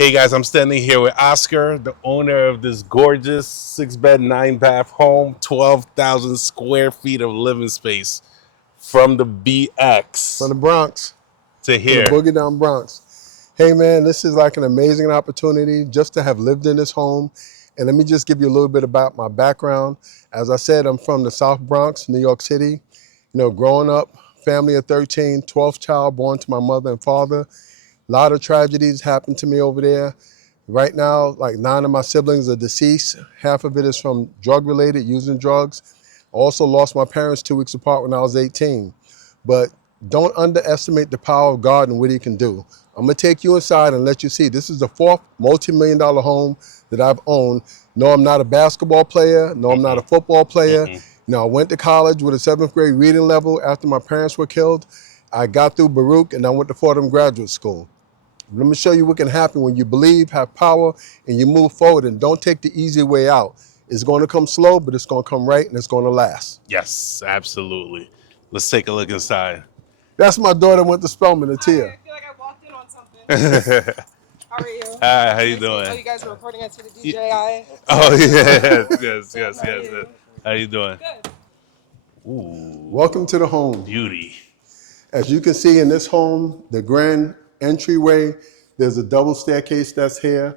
Hey guys, I'm standing here with Oscar, the owner of this gorgeous 6-bed, 9-bath home, 12,000 square feet of living space from the From BX the Bronx, to from the here. boogie down Bronx. Hey man, this is like an amazing opportunity just to have lived in this home. And let me just give you a little bit about my background. As I said, I'm from the South Bronx, New York City. Growing up, family of 13, 12th child born to my mother and father. A lot of tragedies happened to me over there. Right now, like 9 of my siblings are deceased. Half of it is from drug related, using drugs. I also lost my parents 2 weeks apart when I was 18. But don't underestimate the power of God and what he can do. I'm gonna take you inside and let you see. This is the fourth multi-million-dollar home that I've owned. No, I'm not a basketball player. No, I'm not a football player. I went to college with a 7th grade reading level after my parents were killed. I got through Baruch and I went to Fordham graduate school. Let me show you what can happen when you believe, have power, and you move forward and don't take the easy way out. It's going to come slow, but it's going to come right and it's going to last. Yes, absolutely. Let's take a look inside. That's my daughter went to Spelman, Atia. I feel like I walked in on something. How are you? Hi, how you Nice to- Oh, doing? you guys are recording it to the DJI. Oh yes, yes, Good, yes, how are yes. you? How you doing? Good. Ooh, Welcome to the home. beauty. As you can see in this home, the grand entryway, there's a double staircase that's here.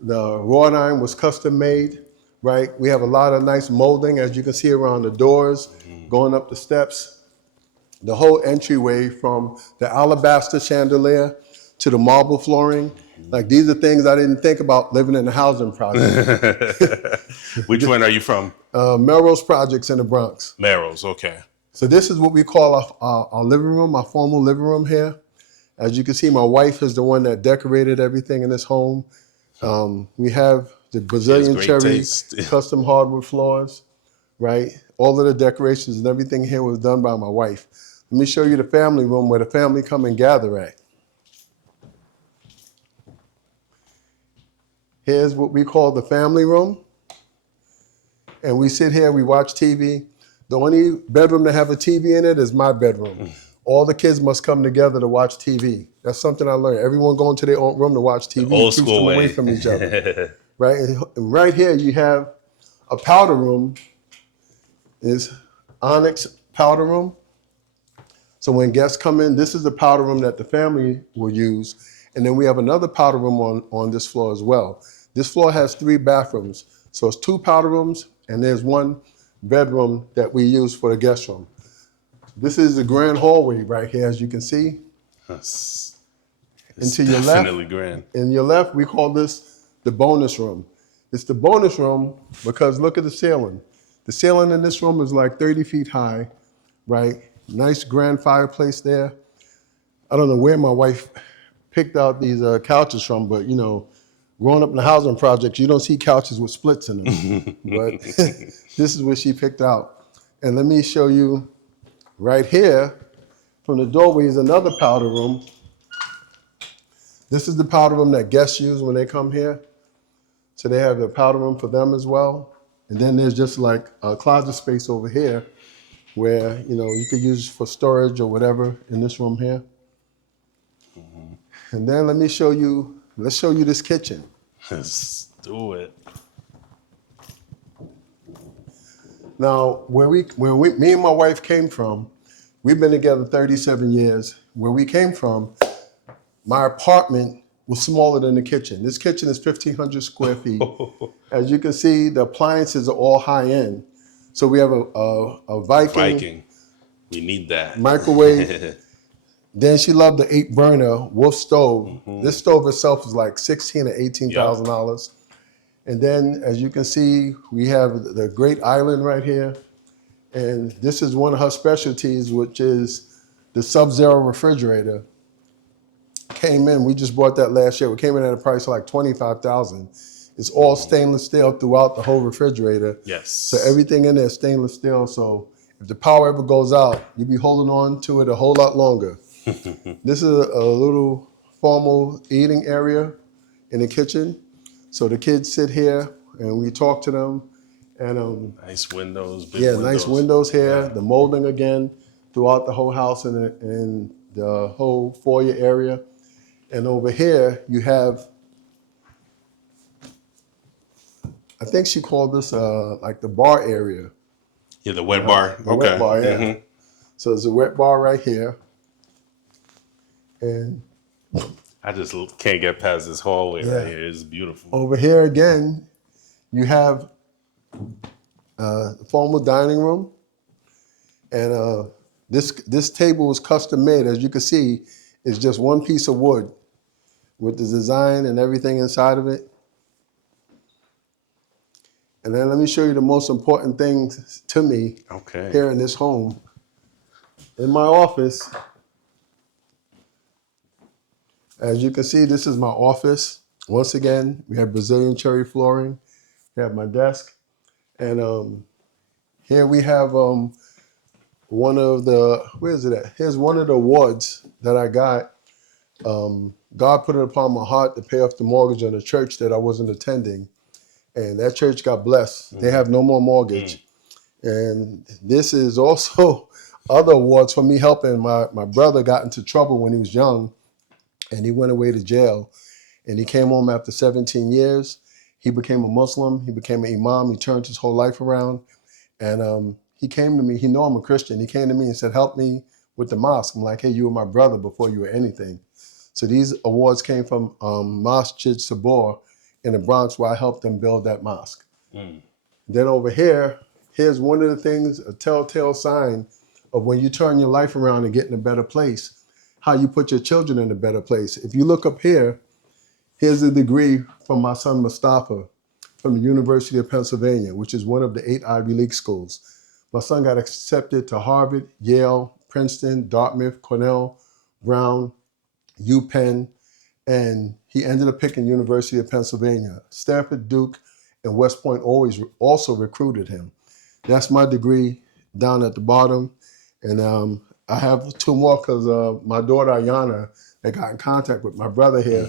The wrought iron was custom made, right? We have a lot of nice molding, as you can see around the doors, going up the steps. The whole entryway from the alabaster chandelier to the marble flooring. Like these are things I didn't think about living in a housing project. Which one are you from? Melrose Projects in the Bronx. Merrill's, okay. So this is what we call our living room, our formal living room here. As you can see, my wife is the one that decorated everything in this home. We have the Brazilian great cherry taste. custom hardwood floors, right? All of the decorations and everything here was done by my wife. Let me show you the family room where the family come and gather at. Here's what we call the family room. And we sit here, we watch TV. The only bedroom to have a TV in it is my bedroom. All the kids must come together to watch TV. That's something I learned. Everyone going to their own room to watch TV. Old Keeps school them away way. from each other. Right? And right here you have a powder room. Is onyx powder room. So when guests come in, this is the powder room that the family will use. And then we have another powder room on this floor as well. This floor has 3 bathrooms. So it's 2 powder rooms and there's 1 bedroom that we use for the guest room. This is the grand hallway right here, as you can see. It's And to your definitely left, grand. in your left, we call this the bonus room. It's the bonus room because look at the ceiling. The ceiling in this room is like 30 feet high, right? Nice grand fireplace there. I don't know where my wife picked out these couches from, but growing up in the housing projects, you don't see couches with splits in them. But this is what she picked out. And let me show you right here, from the doorway is another powder room. This is the powder room that guests use when they come here. So they have the powder room for them as well. And then there's just like a closet space over here where, you could use for storage or whatever in this room here. And then let's show you this kitchen. Let's do it. Now, where me and my wife came from, we've been together 37 years. Where we came from, my apartment was smaller than the kitchen. This kitchen is 1,500 square feet. As you can see, the appliances are all high end. So we have a Viking We need that. microwave. Then she loved the 8-burner Wolf stove. This stove itself is like $16,000 or $18,000. And then, as you can see, we have the great island right here. And this is one of her specialties, which is the Sub-Zero refrigerator. Came in, we just bought that last year. We came in at a price of like $25,000. It's all stainless steel throughout the whole refrigerator. Yes. So everything in there is stainless steel. So if the power ever goes out, you'll be holding on to it a whole lot longer. This is a little formal eating area in the kitchen. So the kids sit here and we talk to them. And nice windows, big yeah, windows. nice windows here. Yeah. The molding again throughout the whole house and the whole foyer area. And over here you have I think she called this like the bar area. Yeah, the wet bar. The Okay. wet bar, yeah. So there's a wet bar right here. And I just can't get past this hallway Yeah. right here. It's beautiful. over here again, you have a formal dining room. And this table is custom made. As you can see, it's just one piece of wood with the design and everything inside of it. And then let me show you the most important things to me Okay. here in this home. In my office, as you can see, this is my office. Once again, we have Brazilian cherry flooring. We have my desk. And here we have one of the, where is it at? Here's one of the awards that I got. God put it upon my heart to pay off the mortgage on a church that I wasn't attending. And that church got blessed. They have no more mortgage. And this is also other awards for me helping. My brother got into trouble when he was young, and he went away to jail. And he came home after 17 years. He became a Muslim. He became an imam. He turned his whole life around. And he came to me. He knew I'm a Christian. He came to me and said, help me with the mosque. I'm like, hey, you were my brother before you were anything. So these awards came from Masjid Sabor in the Bronx, where I helped them build that mosque. Then over here, here's one of the things, a telltale sign of when you turn your life around and get in a better place, how you put your children in a better place. If you look up here, here's a degree from my son Mustafa from the University of Pennsylvania, which is one of the 8 Ivy League schools. My son got accepted to Harvard, Yale, Princeton, Dartmouth, Cornell, Brown, UPenn, and he ended up picking University of Pennsylvania. Stanford, Duke, and West Point always also recruited him. That's my degree down at the bottom. And I have 2 more because my daughter Ayana, that got in contact with my brother here,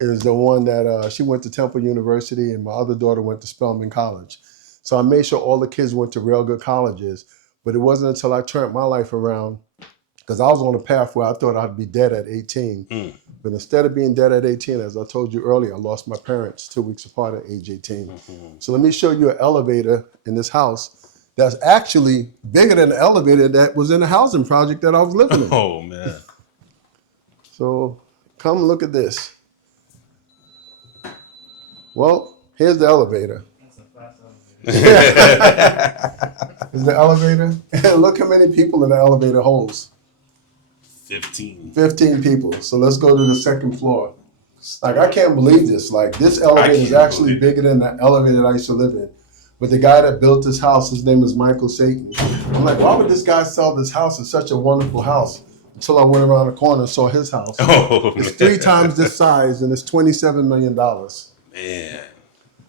is the one that she went to Temple University, and my other daughter went to Spelman College. So I made sure all the kids went to real good colleges. But it wasn't until I turned my life around, because I was on a path where I thought I'd be dead at 18. But instead of being dead at 18, as I told you earlier, I lost my parents 2 weeks apart at age 18. So let me show you an elevator in this house that's actually bigger than the elevator that was in the housing project that I was living in. Oh, man. So come look at this. Well, here's the elevator. Is the elevator? And look how many people in the elevator holds. 15. 15 people. So let's go to the second floor. Like, I can't believe this. Like, this elevator is actually bigger than the elevator that I used to live in. But the guy that built this house, his name is Michael Satan. I'm like, why would this guy sell this house? It's such a wonderful house. Until I went around the corner and saw his house. Oh, it's 3 times this size, and it's $27 million. Man.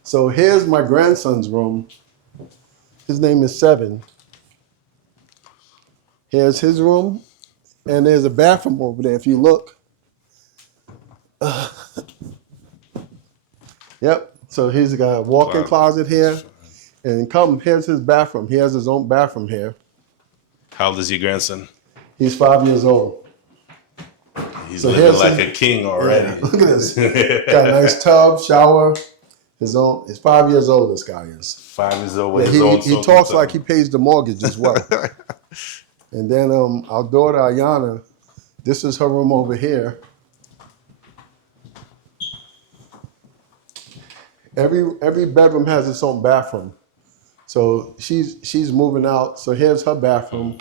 So here's my grandson's room. His name is Seven. Here's his room. And there's a bathroom over there if you look. Yep. So he's got a walk-in closet here. And here's his bathroom. He has his own bathroom here. How old is your grandson? He's 5 years old. He's living like a king already. Yeah, look at this. Got a nice tub, shower. He's 5 years old, this guy is. 5 years old. Yeah, he talks like he pays the mortgage as well. And then our daughter, Ayana, this is her room over here. Every bedroom has its own bathroom. So she's moving out. So here's her bathroom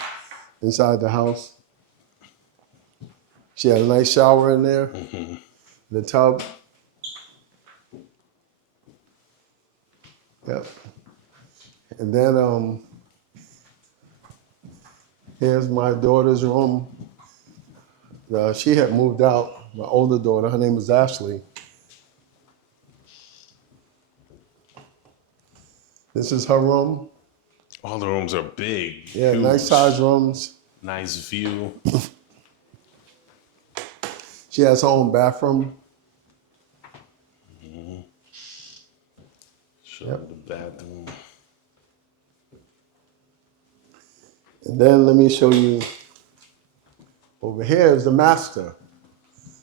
inside the house. She had a nice shower in there, the tub. Yep. And then here's my daughter's room. She had moved out, my older daughter, her name is Ashley. This is her room. All the rooms are big. Yeah, huge. nice size rooms. Nice view. She has her own bathroom. Show the bathroom. And then let me show you, over here is the master.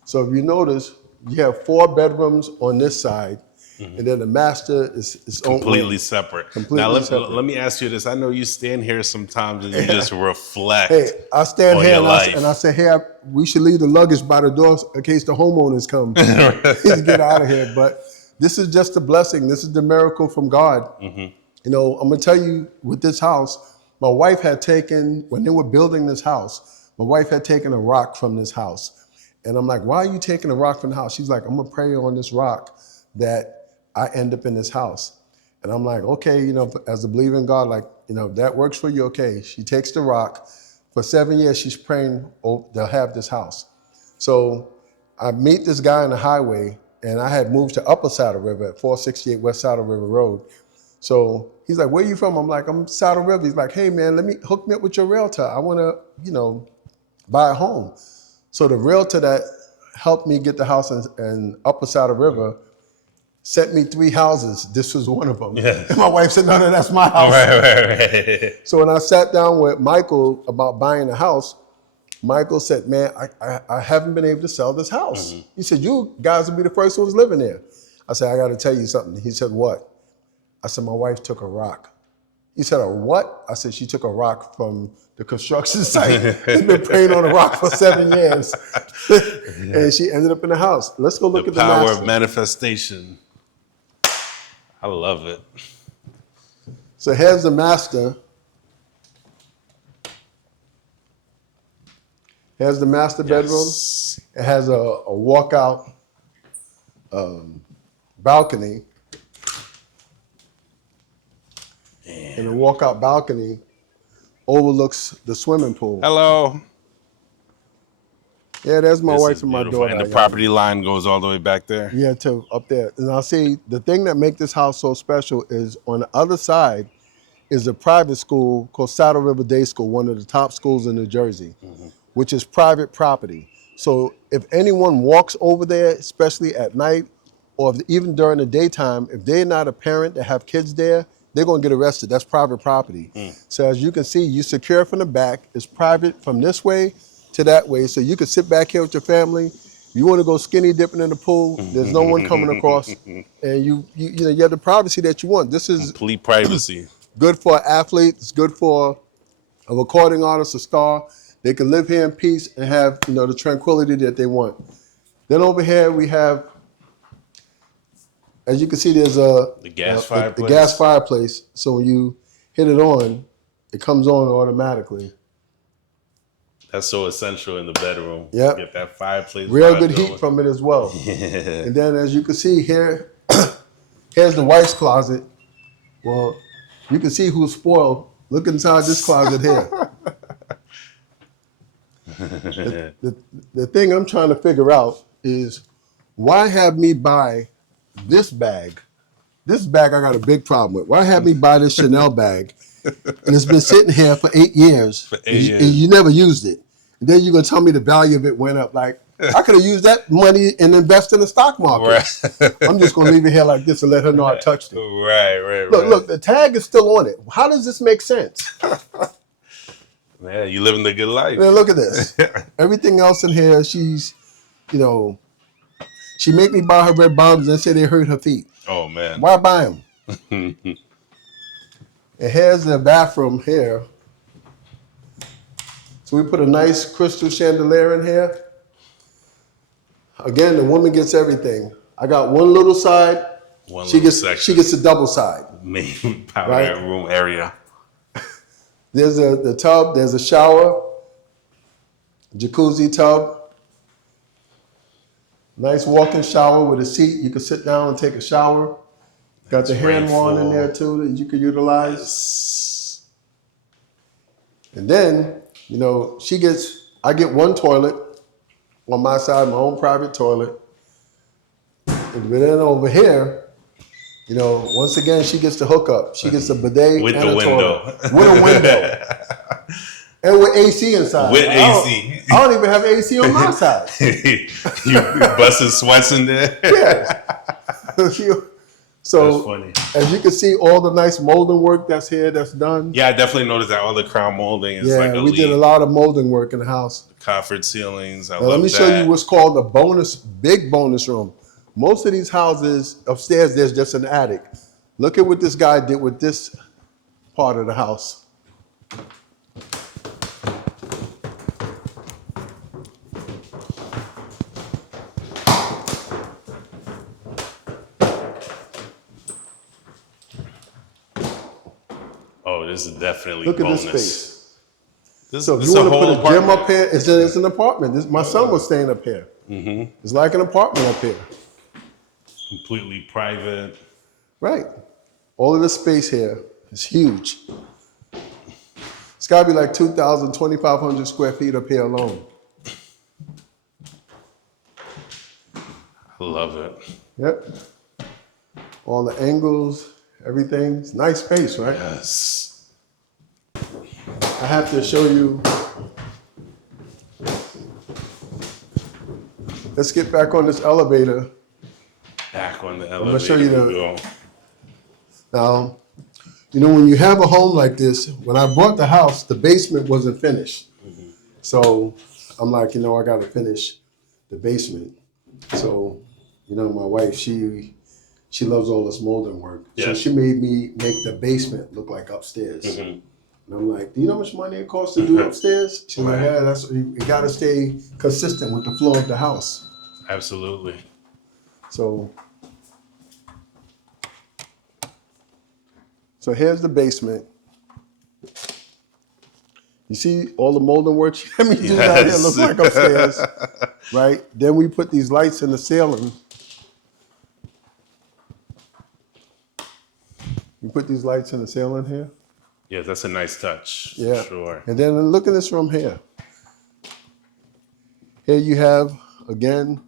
So if you notice, you have 4 bedrooms on this side, And then the master is its own Completely wing. separate. Completely Now separate. let me ask you this. I know you stand here sometimes and you just reflect Hey, I stand on here your and life. I say, hey, we should leave the luggage by the door in case the homeowners come. Please get out of here. But this is just a blessing. This is the miracle from God. You know, I'm gonna tell you with this house, my wife had taken, when they were building this house, my wife had taken a rock from this house. And I'm like, why are you taking a rock from the house? She's like, I'm gonna pray on this rock that I end up in this house. And I'm like, okay, you know, as a believer in God, like, you know, that works for you, okay. She takes the rock. For 7 years, she's praying, oh, they'll have this house. So I meet this guy on the highway, and I had moved to Upper Saddle River at 468 West Saddle River Road. So he's like, where you from? I'm like, I'm Saddle River. He's like, hey man, hook me up with your realtor. I wanna, you know, buy a home. So the realtor that helped me get the house in Upper Saddle River sent me 3 houses. This was one of them. Yes. And my wife said, no, that's my house. Right. So when I sat down with Michael about buying a house, Michael said, man, I haven't been able to sell this house. He said, you guys will be the first ones living there. I said, I got to tell you something. He said, what? I said, my wife took a rock. He said, a what? I said, she took a rock from the construction site. He's been praying on a rock for 7 years. And she ended up in the house. Let's go look at the power master. of manifestation. I love it. So here's the master. Here's the master bedroom. Yes. It has a walkout balcony. And the walkout balcony overlooks the swimming pool. Hello. Yeah, there's my This wife is and my beautiful. daughter. And the property line goes all the way back there. Yeah, to up there. And I'll see, the thing that makes this house so special is on the other side is a private school called Saddle River Day School, one of the top schools in New Jersey, which is private property. So if anyone walks over there, especially at night, or even during the daytime, if they're not a parent that have kids there, they're gonna get arrested. That's private property. So as you can see, you secure from the back. It's private from this way to that way. So you can sit back here with your family. You wanna go skinny dipping in the pool, there's no one coming across. And you have the privacy that you want. This is Complete privacy. good for an athlete. It's good for a recording artist, a star. They can live here in peace and have, you know, the tranquility that they want. Then over here we have, as you can see, there's The gas fireplace. the gas fireplace. So when you hit it on, it comes on automatically. That's so essential in the bedroom. Yep. Get that fireplace. Real vibe good going. heat from it as well. Yeah. And then as you can see here, here's the wife's closet. Well, you can see who's spoiled. Look inside this closet here. The thing I'm trying to figure out is why have me buy this bag? This bag I got a big problem with. Why have me buy this Chanel bag? And it's been sitting here for 8 years. For 8 years. And you never used it. And then you're going to tell me the value of it went up. Like, I could have used that money and invest in the stock market. Right. I'm just going to leave it here like this and let her know I touched it. Right. Look, the tag is still on it. How does this make sense? Man, you living the good life. Man, look at this. Everything else in here, she's, you know, she make me buy her red bottoms and say they hurt her feet. Oh, man. Why buy them? And here's the bathroom here. So we put a nice crystal chandelier in here. Again, the woman gets everything. I got one little side. One She little gets section. she gets a double side. Main powder Right. room area. There's the tub. There's a shower, jacuzzi tub. Nice walk-in shower with a seat. You can sit down and take a shower. Got the hand wand in there too that you can utilize. And then, you know, I get one toilet on my side, my own private toilet. And then over here, you know, once again, she gets the hookup. She gets a bidet With and the a window. toilet. With a window. And with AC inside. With AC. I don't even have AC on my side. You busting sweats in there. Yeah. So That's funny. as you can see, all the nice molding work that's here, that's done. Yeah, I definitely noticed that all the crown molding is like We did a lot of molding work in the house. Coffered ceilings. I Now, love let me that. show you what's called the big bonus room. Most of these houses upstairs, there's just an attic. Look at what this guy did with this part of the house. Oh, this is definitely Look at bonus. this space. So if you want to put a gym up here, it's an apartment. My son was staying up here. Mm-hmm. It's like an apartment up here. Completely private. Right. All of this space here is huge. It's got to be like 2,000, 2,500 square feet up here alone. I love it. Yep. All the angles, everything. It's nice space, right? Yes. I have to show you. Let's get back on this elevator. Back on the elevator. I'm going to show you Now, you know, when you have a home like this, when I bought the house, the basement wasn't finished. Mm-hmm. So I'm like, you know, I got to finish the basement. So, you know, my wife, she loves all this molding work. Yeah. So she made me make the basement look like upstairs. Mm-hmm. And I'm like, do you know how much money it costs to do upstairs? She's like, yeah, you got to stay consistent with the floor of the house. Absolutely. So here's the basement. You see all the molding work she had me do down here looks like upstairs, right? Then we put these lights in the ceiling. You put these lights in the ceiling here. Yeah, that's a nice touch. Yeah, for sure. And then look at this room here. Here you have, again,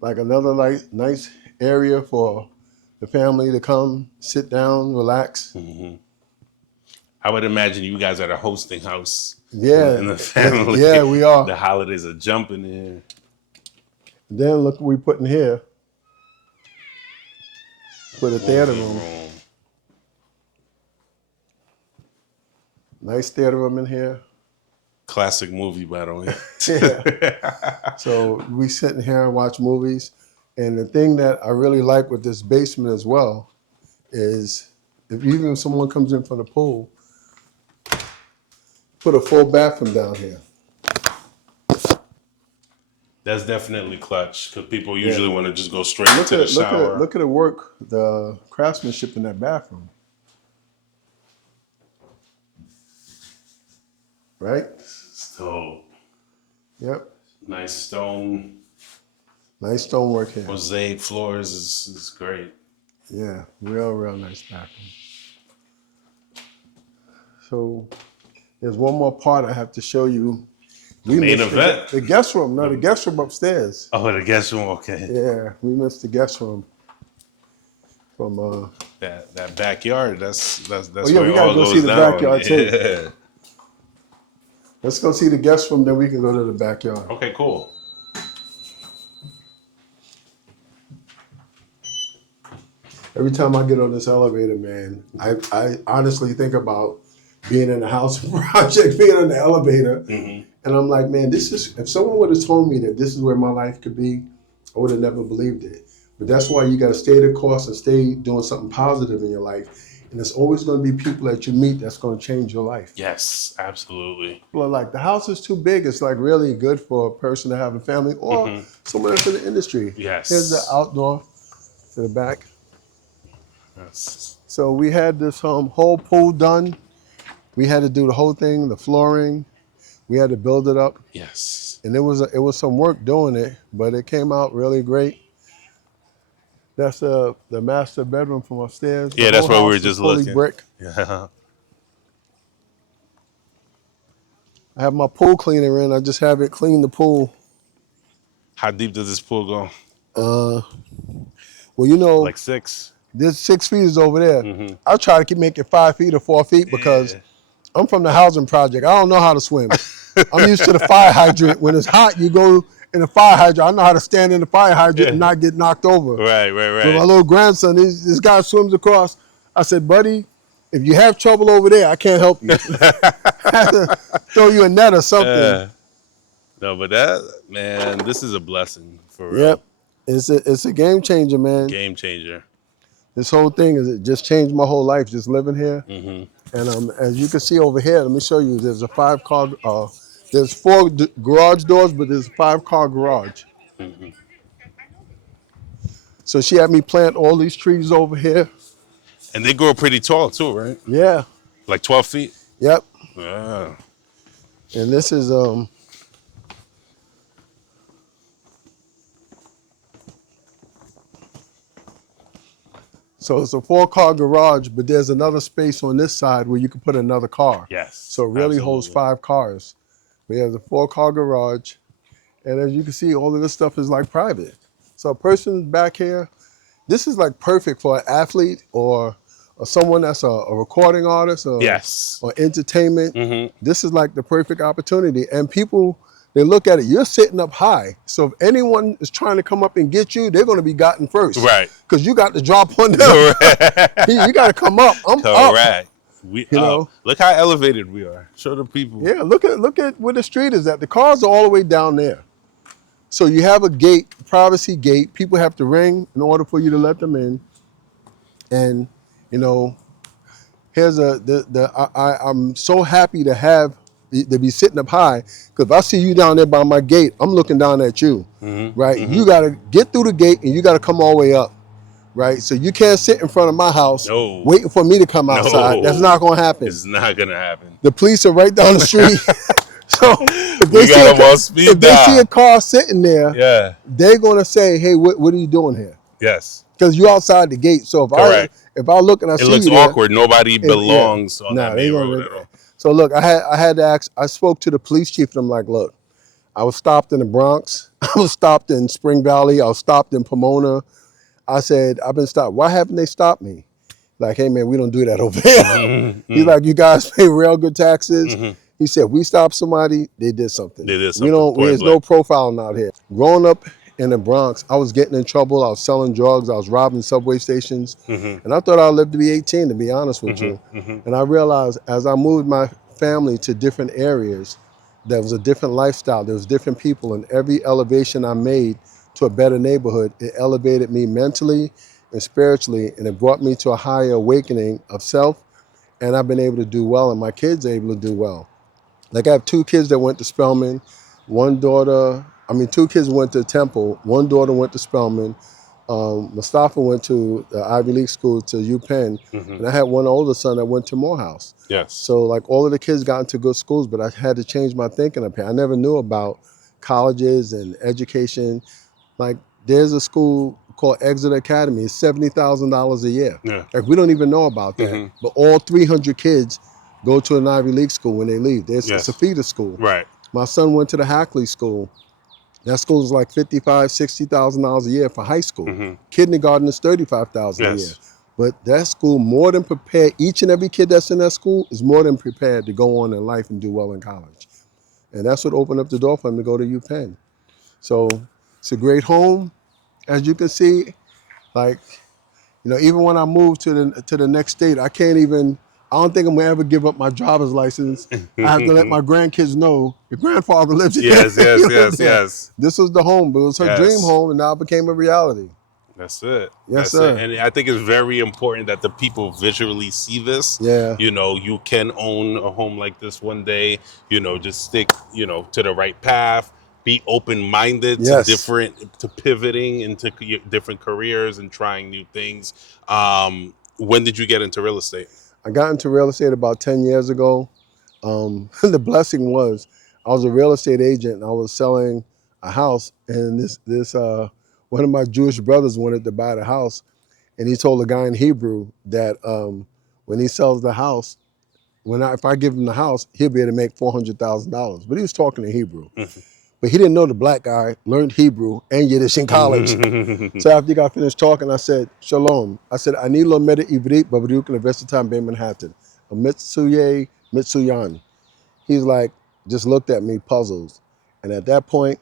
like another nice area for the family to come, sit down, relax. Mm-hmm. I would imagine you guys are the hosting house. Yeah. In the family. Yeah, we are. The holidays are jumping in. Then look what we put in here. Put a theater room. Nice theater room in here. Classic movie, by the way. Yeah. So we sit in here and watch movies. And the thing that I really like with this basement as well is if someone comes in from the pool, put a full bathroom down here. That's definitely clutch because people usually want to just go straight into the shower. Look at the work, the craftsmanship in that bathroom. Right? So, yep. Nice stone. Nice stonework here. Mosaic floors is great. Yeah, real nice bathroom. So there's one more part I have to show you. Main event. The guest room. No, the guest room upstairs. Oh, the guest room. Okay. Yeah, we missed the guest room. From that backyard. That's oh, yeah, where we it all gotta go goes see the down. backyard too. Yeah. Let's go see the guest room, then we can go to the backyard. Okay, cool. Every time I get on this elevator, man, I honestly think about being in the house project, being on the elevator. Mm-hmm. And I'm like, man, if someone would have told me that this is where my life could be, I would have never believed it. But that's why you got to stay the course and stay doing something positive in your life. And there's always going to be people that you meet that's going to change your life. Yes, absolutely. People are like, the house is too big. It's like really good for a person to have a family or someone that's in the industry. Yes. Here's the outdoor to the back. Yes. So we had this whole pool done. We had to do the whole thing, the flooring. We had to build it up. Yes. And it was some work doing it, but it came out really great. That's the master bedroom from upstairs. Yeah, that's where we were just looking. Brick. Yeah. I have my pool cleaner in. I just have it clean the pool. How deep does this pool go? Well, you know, like 6. This 6 feet is over there. Mm-hmm. I try to make it 5 feet or 4 feet because I'm from the housing project. I don't know how to swim. I'm used to the fire hydrant. When it's hot, you go in the fire hydrant. I know how to stand in the fire hydrant and not get knocked over. Right. So my little grandson, this guy swims across. I said, buddy, if you have trouble over there, I can't help you. I have to throw you a net or something. No, but this is a blessing for real. Yep. It's a game changer, man. Game changer. This whole thing it just changed my whole life just living here. Mm-hmm. And as you can see over here, let me show you. There's a 5-car. There's 4 garage doors, but there's a 5-car garage. Mm-hmm. So she had me plant all these trees over here. And they grow pretty tall too, right? Yeah. Like 12 feet. Yep. Yeah. And this is so it's a 4-car garage, but there's another space on this side where you can put another car. Yes. So it really holds absolutely. 5 cars. We have a 4-car garage, and as you can see, all of this stuff is like private. So a person back here, this is like perfect for an athlete or someone that's a recording artist or, Yes. or entertainment. Mm-hmm. This is like the perfect opportunity. And people, they look at it, you're sitting up high. So if anyone is trying to come up and get you, they're going to be gotten first. Right. Because you got to drop on them. You got to come up. I'm up. Correct. We You know? Look how elevated we are. Show the people. Yeah, look at where the street is at. The cars are all the way down there. So you have a gate, privacy gate. People have to ring in order for you to let them in. And you know, here's I'm so happy to be sitting up high, because if I see you down there by my gate, I'm looking down at you, Mm-hmm. right? Mm-hmm. You got to get through the gate and you got to come all the way up, right? So you can't sit in front of my house waiting for me to come outside. That's not going to happen. It's not gonna happen. The police are right down the street. So if We got them on speed if they see dial. a car sitting there, Yeah. they're going to say, hey, what are you doing here? Yes. Because you're outside the gate. So Correct. if I look and I It see looks you there, awkward. Nobody belongs on that they main gonna- road at all. So look, I had to ask. I spoke to the police chief, and I'm like, look, I was stopped in the Bronx. I was stopped in Spring Valley. I was stopped in Pomona. I said, I've been stopped. Why haven't they stopped me? Like, hey man, we don't do that over here. Mm-hmm. He's like, you guys pay real good taxes. Mm-hmm. He said, we stopped somebody, they did something. They did We something. don't. Point There's blank. no profiling out here. Growing up in the Bronx, I was getting in trouble. I was selling drugs. I was robbing subway stations. Mm-hmm. And I thought I lived to be 18, to be honest with you. Mm-hmm. Mm-hmm. And I realized as I moved my family to different areas, there was a different lifestyle. There was different people. And every elevation I made to a better neighborhood, it elevated me mentally and spiritually. And it brought me to a higher awakening of self. And I've been able to do well. And my kids are able to do well. Like I have 2 kids that went to Spelman. Two kids went to Temple. One daughter went to Spelman. Mustafa went to the Ivy League school, to UPenn. Mm-hmm. And I had one older son that went to Morehouse. Yes. So like all of the kids got into good schools, but I had to change my thinking up here. I never knew about colleges and education. Like there's a school called Exeter Academy. It's $70,000 a year. Yeah. Like we don't even know about that. Mhm. But all 300 kids go to an Ivy League school when they leave. It's Yes. a feeder school. Right. My son went to the Hackley School. That school is like $55,000, $60,000 a year for high school. Mm-hmm. Kindergarten is $35,000 a year. Yes. But that school more than prepared, each and every kid that's in that school is more than prepared to go on in life and do well in college. And that's what opened up the door for him to go to UPenn. So it's a great home, as you can see. Like, you know, even when I moved to the next state, I don't think I'm gonna ever give up my driver's license. I have to let my grandkids know your grandfather lives here. Yes, yes, He yes, lives here. yes. This was the home, but it was her Yes. dream home, and now it became a reality. That's it. Yes, That's sir. it. And I think it's very important that the people visually see this. Yeah. You know, you can own a home like this one day. You know, just stick, to the right path. Be open-minded Yes. to pivoting into different careers and trying new things. When did you get into real estate? I got into real estate about 10 years ago. The blessing was I was a real estate agent and I was selling a house, and this one of my Jewish brothers wanted to buy the house, and he told a guy in Hebrew that when he sells the house, if I give him the house, he'll be able to make $400,000. But he was talking in Hebrew. Mm-hmm. But he didn't know the black guy learned Hebrew and Yiddish in college. So after he got finished talking, I said, Shalom. I said, I need lomeda ivrit Baruch University in Manhattan. A mitsuyan. He's like, just looked at me puzzled. And at that point,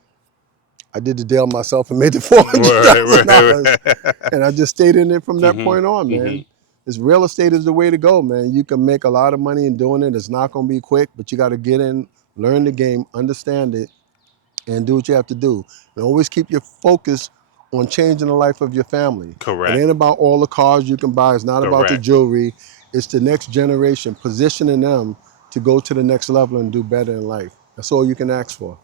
I did the deal myself and made the $400,000. Right. And I just stayed in it from that Mhm, point on, man. mhm. This real estate is the way to go, man. You can make a lot of money in doing it. It's not going to be quick, but you got to get in, learn the game, understand it, and do what you have to do. And always keep your focus on changing the life of your family. It Correct. ain't about all the cars you can buy. It's not about the Correct. jewelry. It's the next generation, positioning them to go to the next level and do better in life. That's all you can ask for.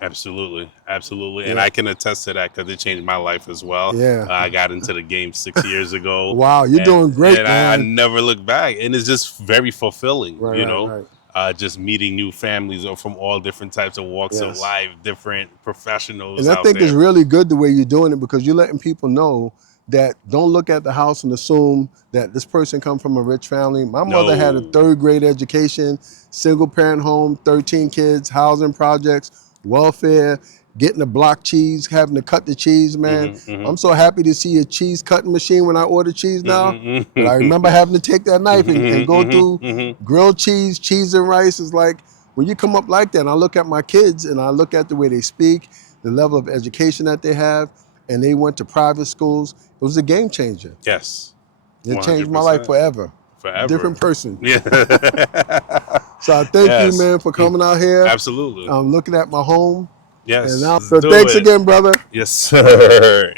Absolutely, absolutely, and Yeah. I can attest to that because it changed my life as well. Yeah. I got into the game 6 years ago. Wow, you're and, doing great, and I man. never looked back, and it's just very fulfilling. Right, you right, know, right. just meeting new families or from all different types of walks of Yes. life, different professionals And I out think there. it's really good the way you're doing it, because you're letting people know that don't look at the house and assume that this person come from a rich family. My mother had a No. 3rd grade education, single parent home, 13 kids, housing projects, welfare, getting the block cheese, having to cut the cheese, man. I'm so happy to see a cheese cutting machine when I order cheese now. But I remember having to take that knife and go through grilled cheese, cheese and rice. Is like, when you come up like that, and I look at my kids and I look at the way they speak, the level of education that they have, and they went to private schools, it was a game changer. Yes. It changed my life 100%. forever. Forever. Different person. Yeah. So I thank you, Yes. man, for coming out here. Absolutely. I'm looking at my home. Yes. And now, Let's so do thanks it. again, brother. Yes, sir.